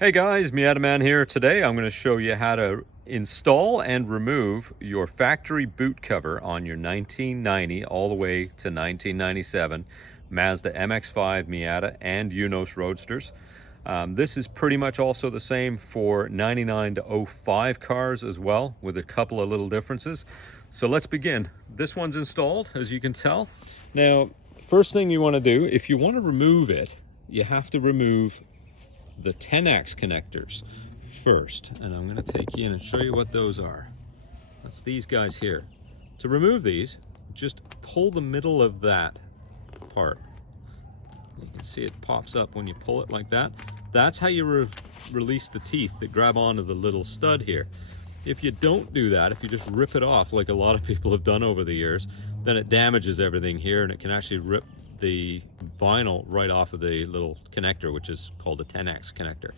Hey guys, Miata Man here. Today I'm going to show you how to install and remove your factory boot cover on your 1990 all the way to 1997 Mazda MX-5 Miata and Eunos Roadsters. This is pretty much also the same for 99 to 05 cars as well, with a couple of little differences. So let's begin. This one's installed, as you can tell. Now, first thing you want to do, if you want to remove it, you have to remove the 10X connectors first, and I'm going to take you in and show you what those are. That's these guys here. To remove these, just pull the middle of that part. You can see it pops up when you pull it like that. That's how you release the teeth that grab onto the little stud here. If you don't do that, if you just rip it off like a lot of people have done over the years, then it damages everything here and it can actually rip the vinyl right off of the little connector, which is called a 10X connector.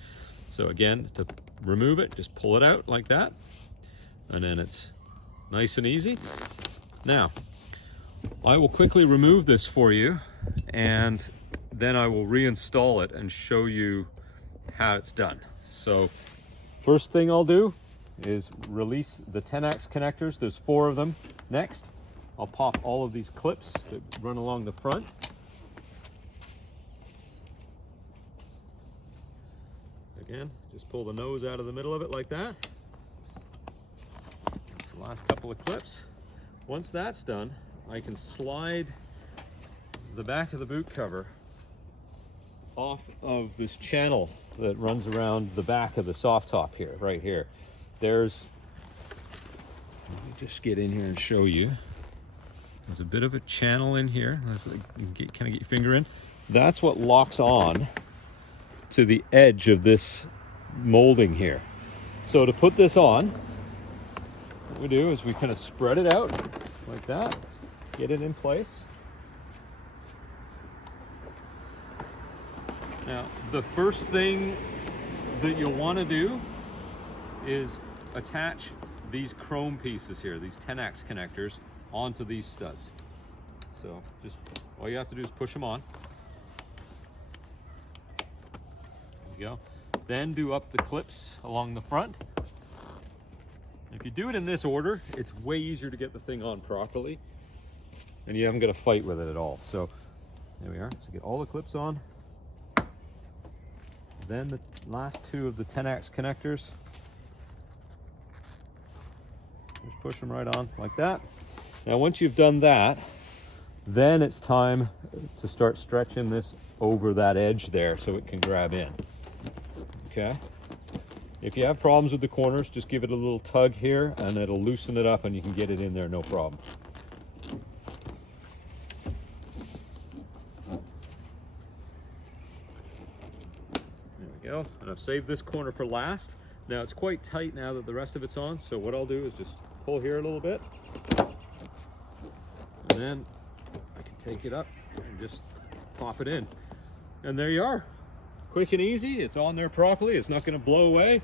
So again, to remove it, just pull it out like that, and then it's nice and easy. Now, I will quickly remove this for you, and then I will reinstall it and show you how it's done. So first thing I'll do is release the 10X connectors. There's 4 of them. Next, I'll pop all of these clips that run along the front. Again, just pull the nose out of the middle of it like that. That's the last couple of clips. Once that's done, I can slide the back of the boot cover off of this channel that runs around the back of the soft top here, right here. Let me just get in here and show you. There's a bit of a channel in here. You can kind of get your finger in. That's what locks on to the edge of this molding here. So to put this on, what we do is we kind of spread it out like that, get it in place. Now, the first thing that you'll want to do is attach these chrome pieces here, these 10X connectors, onto these studs. So just all you have to do is push them on. There you go. Then do up the clips along the front. If you do it in this order, it's way easier to get the thing on properly, and you haven't got to fight with it at all. So there we are. So get all the clips on. Then the last 2 of the 10X connectors. Just push them right on like that. Now once you've done that, then it's time to start stretching this over that edge there so it can grab in. Okay? If you have problems with the corners, just give it a little tug here and it'll loosen it up and you can get it in there no problem. There we go. And I've saved this corner for last. Now it's quite tight now that the rest of it's on, so what I'll do is just pull here a little bit, and then I can take it up and just pop it in. And there you are. Quick and easy. It's on there properly. It's not going to blow away.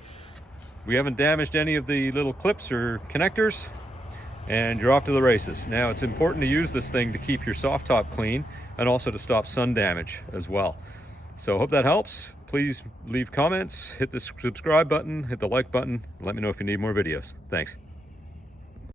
We haven't damaged any of the little clips or connectors, and you're off to the races. Now, it's important to use this thing to keep your soft top clean and also to stop sun damage as well. So hope that helps. Please leave comments, hit the subscribe button, hit the like button. Let me know if you need more videos. Thanks.